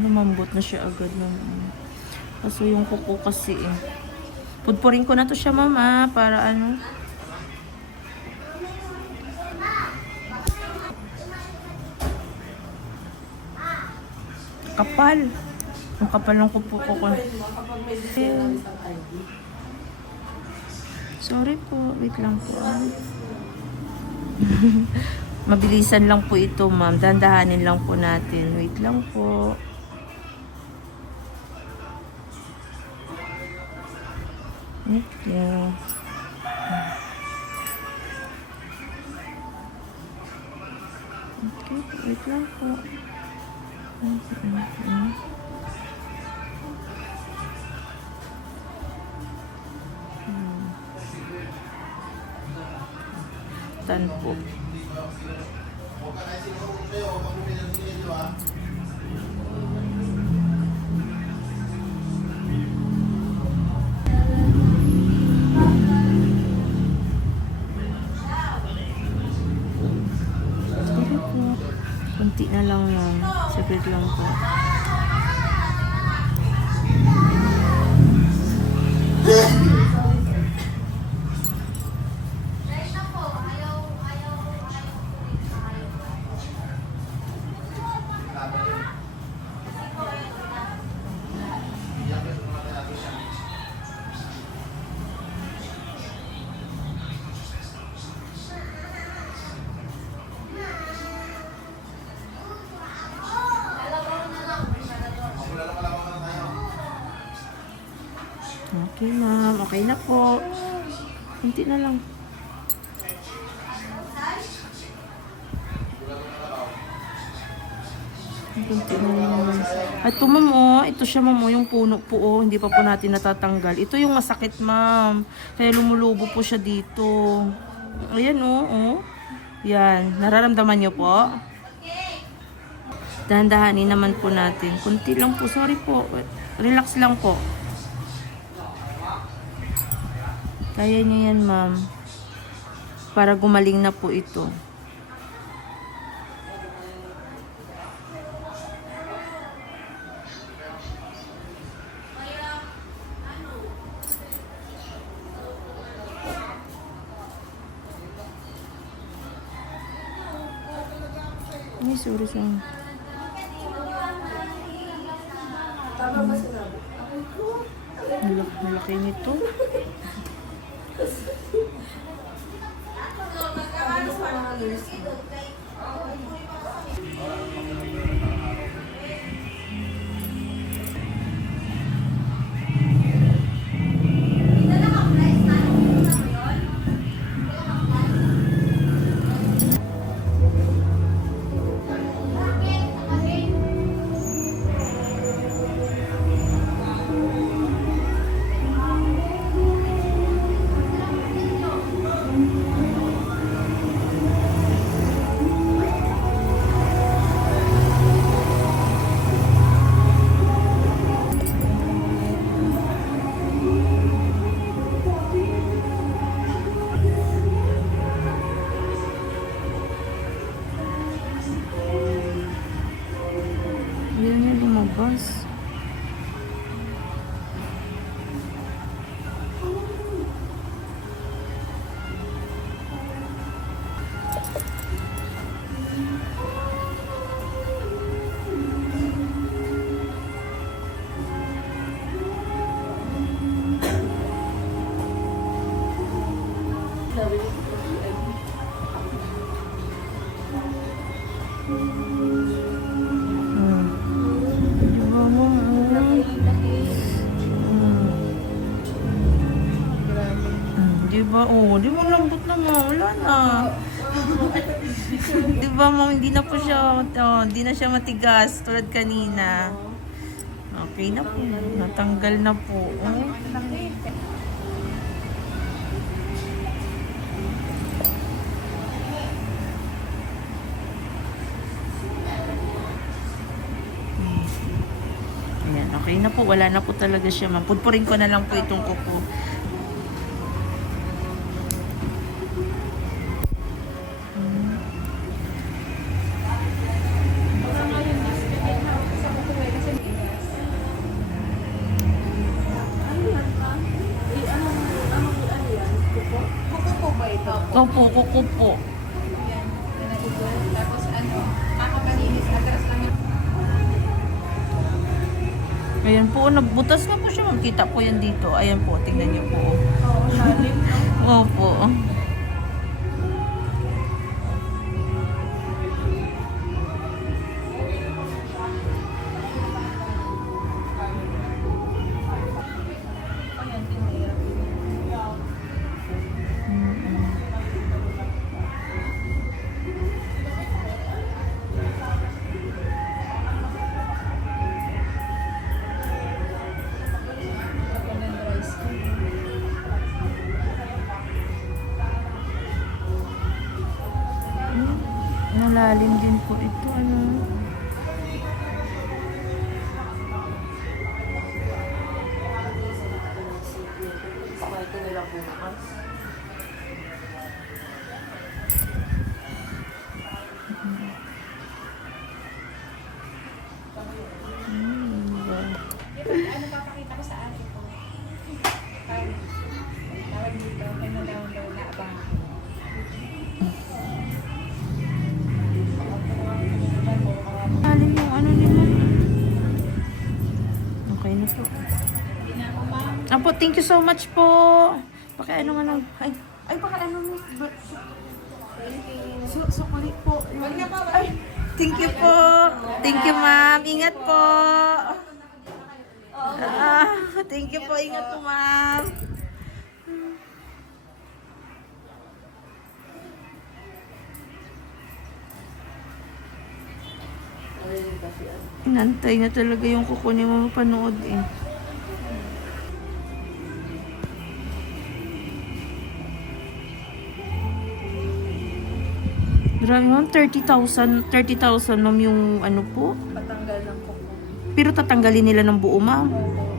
Lumambot na siya agad ng kaso yung kuko kasi eh. Pudpurin ko na to siya mama para ano. Kapal. Ang kapal ng kuko ko. Sorry po. Wait lang po. Mabilisan lang po ito ma'am. Dandahanin lang po natin. Wait lang po. Okay. Okay, wait lang po. Tan po. Kunti na lang lang. Saglit lang po. Okay, ma'am. Okay na po. Kunti na lang. Kunti na lang. Ito, ma'am, oh. Ito siya, ma'am, oh. Yung puno po, oh. Hindi pa po natin natatanggal. Ito yung masakit, ma'am. Kaya lumulubo po siya dito. Ayan, oh. Oh. Yan. Nararamdaman niyo po? Dahan-dahanin naman po natin. Kunti lang po. Sorry po. Relax lang po. Kaya niyo yan, ma'am. Para gumaling na po ito. Ay, sorry sa... Malaki nito. Yan yung lumabas. Diba? Oh, di mo lambot na mo. Wala na. Diba, ma'am? Hindi na po siya, hindi na siya matigas tulad kanina. Okay na po. Natanggal na po. Oh. Ayan, okay na po. Wala na po talaga siya, ma'am. Pudpurin ko na lang po itong kuko. ito. Opo, kuko po. Yan. Yan nagugulong. Tapos ano, kakapalinis. Agras lang yung Ayan po, nagbutas na po siya. Makita po yan dito. Ayan po, tingnan niyo po. lalim. Opo. Ayan, tinira. Malalim din po ito. Ano? Ano papakita ko sa akin ko? Tawag dito, may na-download na abangan. Malalim yung ano nila. Okay na po. Hindi na ako, ma'am. Apo, thank you so much po. Baka ano nga lang. Ay, baka ano mo. So kulit po. Ay, thank you po. Thank you, ma'am. Ingat po. Thank you po. Ingat po, ma'am. Inantay na talaga yung kukunin mo mapanood eh. Grabe ma'am, 30,000 ma'am yung ano po. Patanggal ng kuko. Pero tatanggalin nila ng buo ma'am. Opo.